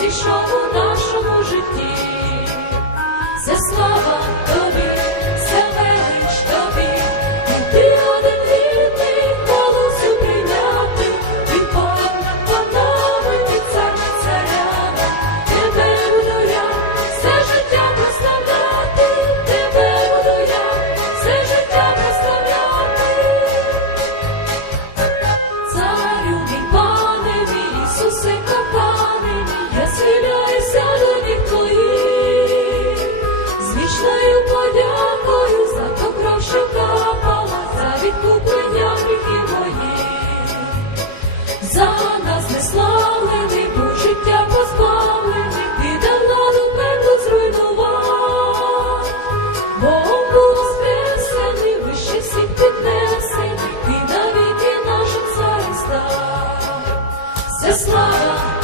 зійшов у нашому житті, це слава. це слава.